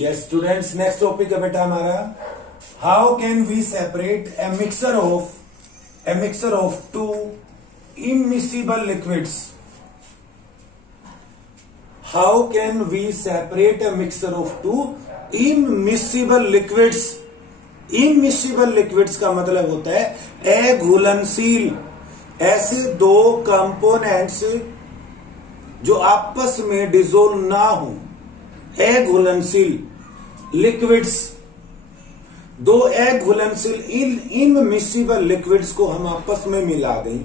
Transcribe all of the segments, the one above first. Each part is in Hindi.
यस स्टूडेंट्स, नेक्स्ट टॉपिक है बेटा हमारा, how can we separate a mixer of two immiscible liquids. How can we separate a mixer of two immiscible liquids. Immiscible liquids का मतलब होता है अघुलनशील, ऐसे दो कंपोनेंट्स जो आपस में डिसोल्व ना हो। अघुलनशील लिक्विड्स, दो अघुलनशील इनमिसिबल लिक्विड्स को हम आपस में मिला दें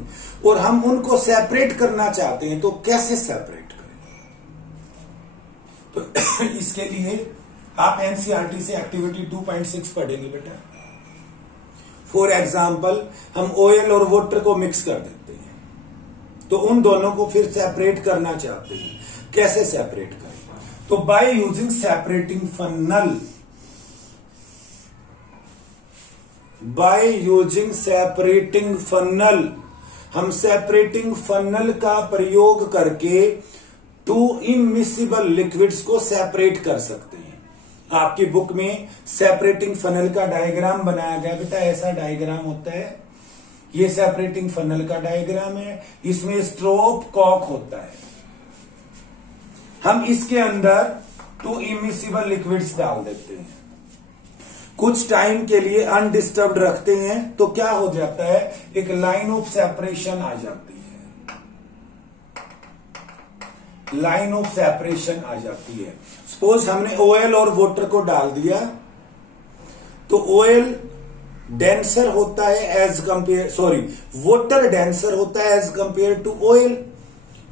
और हम उनको सेपरेट करना चाहते हैं, तो कैसे सेपरेट करें। तो इसके लिए आप एनसीईआरटी से एक्टिविटी 2.6 पढ़ेंगे बेटा। फॉर एग्जाम्पल, हम ऑयल और वाटर को मिक्स कर देते हैं, तो उन दोनों को फिर सेपरेट करना चाहते हैं, कैसे सेपरेट करें। तो by using separating funnel, by using separating funnel, हम सेपरेटिंग फनल का प्रयोग करके टू इमिसिबल लिक्विड्स को सेपरेट कर सकते हैं। आपकी बुक में सेपरेटिंग फनल का डायग्राम बनाया गया बेटा, ऐसा डायग्राम होता है। ये सेपरेटिंग फनल का डायग्राम है, इसमें स्ट्रोप कॉक होता है। हम इसके अंदर टू इमिसिबल लिक्विड्स डाल देते हैं, कुछ टाइम के लिए अनडिस्टर्ब्ड रखते हैं, तो क्या हो जाता है, एक लाइन ऑफ सेपरेशन आ जाती है। लाइन ऑफ सेपरेशन आ जाती है। सपोज हमने ऑयल और वाटर को डाल दिया, तो ऑयल डेंसर होता है एज कंपेयर, वाटर डेंसर होता है एज कंपेयर टू ऑयल।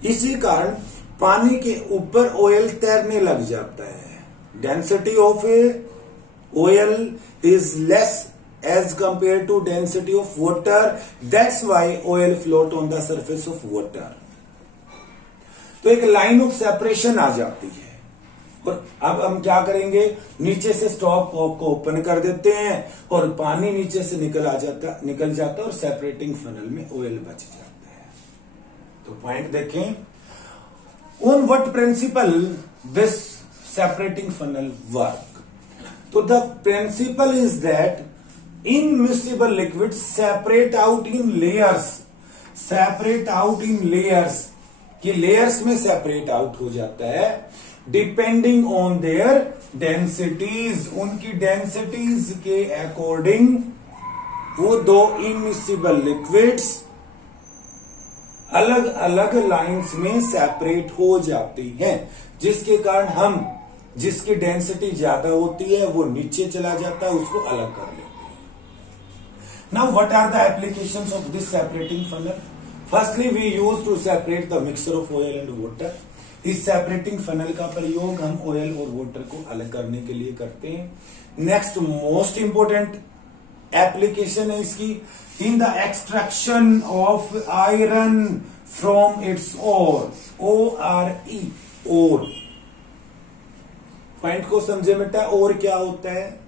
इसी कारण पानी के ऊपर ऑयल तैरने लग जाता है। Density of oil is less as compare to density of water, that's why oil float on the surface of water. तो एक लाइन ऑफ सेपरेशन आ जाती है। और अब हम क्या करेंगे, नीचे से स्टॉप को ओपन कर देते हैं और पानी नीचे से निकल जाता है और सेपरेटिंग फनल में ऑयल बच जाता है। तो पॉइंट देखें, on what principle this separating funnel work. तो the principle is that immiscible liquids separate out in layers, separate out in layers, कि लेयर्स में सेपरेट आउट हो जाता है डिपेंडिंग ऑन देयर डेंसिटीज, उनकी डेंसिटीज के अकॉर्डिंग वो दो इमिसिबल लिक्विड्स अलग अलग लाइंस में सेपरेट हो जाती हैं, जिसके कारण हम जिसकी डेंसिटी ज्यादा होती है वो नीचे चला जाता है, उसको अलग कर लेते हैं। Now what are the applications of this separating funnel. Firstly we use to separate the mixture of oil and water. इस सेपरेटिंग फनल का प्रयोग हम ऑयल और वाटर को अलग करने के लिए करते हैं। नेक्स्ट मोस्ट इंपोर्टेंट एप्लीकेशन है इसकी, in the extraction of iron from its ore, ORE, ore. Point को समझे बेटा, और क्या होता है।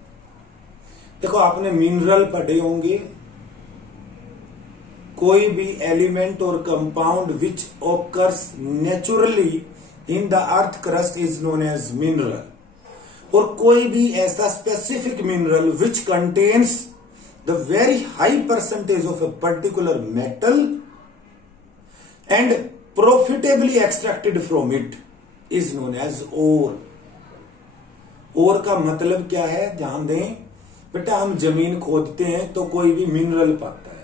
देखो आपने मिनरल पढ़े होंगे, कोई भी एलिमेंट और compound which occurs naturally in the earth crust is known as mineral. और कोई भी ऐसा specific mineral which contains the very high percentage of a particular metal and profitably extracted from it is known as ore. Ore का मतलब क्या है, ध्यान दें बेटा, हम जमीन खोदते हैं तो कोई भी मिनरल पाता है,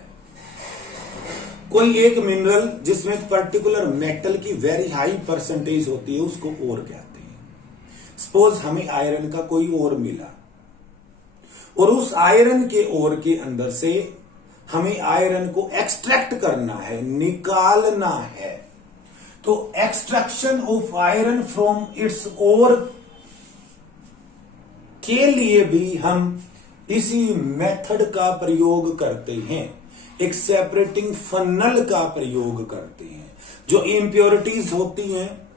कोई एक मिनरल जिसमें पर्टिकुलर मेटल की वेरी हाई परसेंटेज होती है, उसको ओर कहते हैं। सपोज हमें आयरन का कोई ओर मिला और उस आयरन के ओर के अंदर से हमें आयरन को एक्सट्रैक्ट करना है, निकालना है। तो extraction of iron from its ore के लिए भी हम इसी मेथड का प्रयोग करते हैं, एक सेपरेटिंग फनल का प्रयोग करते हैं। जो इम्प्योरिटीज होती हैं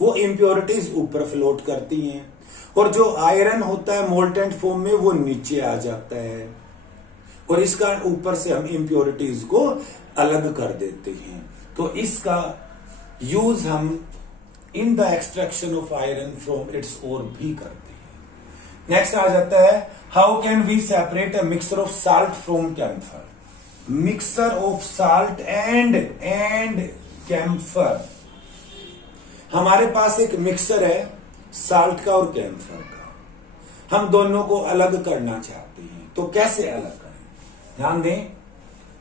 वो इम्प्योरिटीज ऊपर फ्लोट करती हैं, और जो आयरन होता है मोल्टेंट फॉर्म में वो नीचे आ जाता है, और इसका ऊपर से हम इम्प्योरिटीज को अलग कर देते हैं। तो इसका यूज हम in the extraction of iron from its ore भी करते हैं। नेक्स्ट आ जाता है how can we separate a mixture of salt from camphor. Mixture of salt and camphor. हमारे पास एक मिक्सचर है साल्ट का और कैम्फर का, हम दोनों को अलग करना चाहते हैं, तो कैसे अलग करें? ध्यान दें,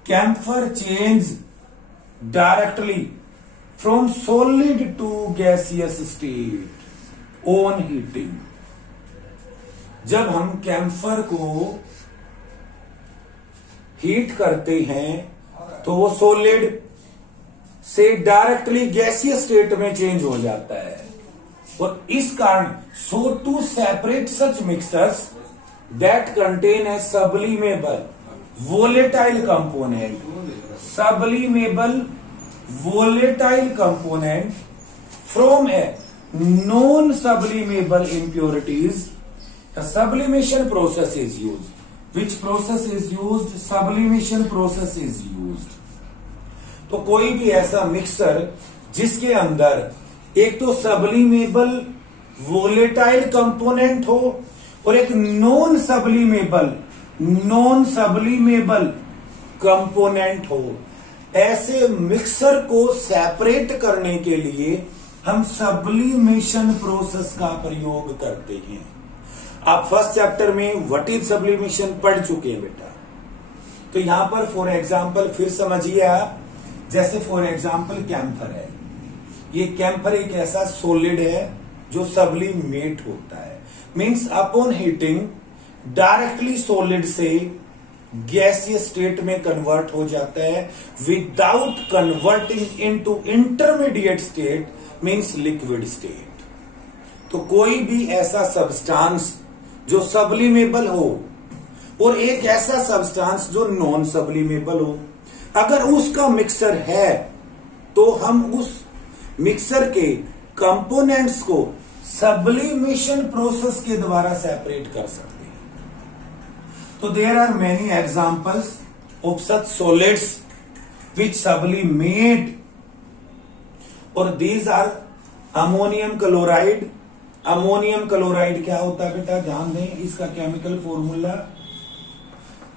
camphor change directly from solid to gaseous state on heating. जब हम कैम्फर को हीट करते हैं तो वो सॉलिड से डायरेक्टली गैसियस स्टेट में चेंज हो जाता है, और इस कारण so to separate such mixtures that contain a sublimable volatile component, sublimable volatile component from a non sublimable impurities, a sublimation process is used. Which process is used? Sublimation process is used. तो कोई भी ऐसा मिक्सर जिसके अंदर एक तो सब्लिमेबल वोलेटाइल कंपोनेंट हो और एक नॉन सब्लिमेबल कंपोनेंट हो, ऐसे मिक्सर को सेपरेट करने के लिए हम सब्लिमेशन प्रोसेस का प्रयोग करते हैं। आप फर्स्ट चैप्टर में व्हाट इज सब्लिमेशन पढ़ चुके हैं बेटा। तो यहां पर फॉर एग्जांपल फिर समझिए आप, जैसे फॉर एग्जांपल कैम्फर है, ये कैम्फर एक ऐसा सॉलिड है जो सब्लिमेट होता है, means upon heating directly solid से गैसियस स्टेट में कन्वर्ट हो जाता है without converting into intermediate state, means liquid state. तो कोई भी ऐसा सब्सटेंस जो सब्लिमेबल हो और एक ऐसा सब्सटेंस जो नॉन सब्लिमेबल हो, अगर उसका मिक्सचर है तो हम उस मिक्सचर के कंपोनेंट्स को सब्लिमेशन प्रोसेस के द्वारा सेपरेट कर सकते हैं। तो there are many examples of such solids which sublimate, और these are ammonium chloride. Ammonium chloride क्या होता है बेटा? ध्यान दें, इसका केमिकल फॉर्मूला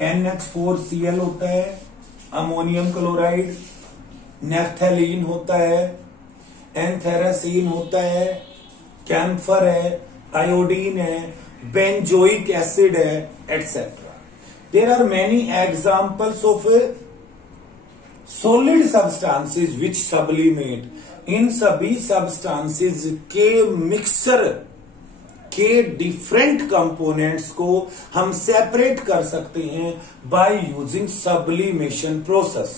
NH4Cl होता है, अमोनियम क्लोराइड। नेफ्थेलीन होता है, एंथेरासीन होता है, कैम्फर है, आयोडीन है, बेंजोइक एसिड है, etcetera. There are many examples of solid substances which sublimate. इन सभी सब्सटेंसेस के मिक्सचर के डिफरेंट कंपोनेंट्स को हम सेपरेट कर सकते हैं बाय यूजिंग सब्लिमेशन प्रोसेस।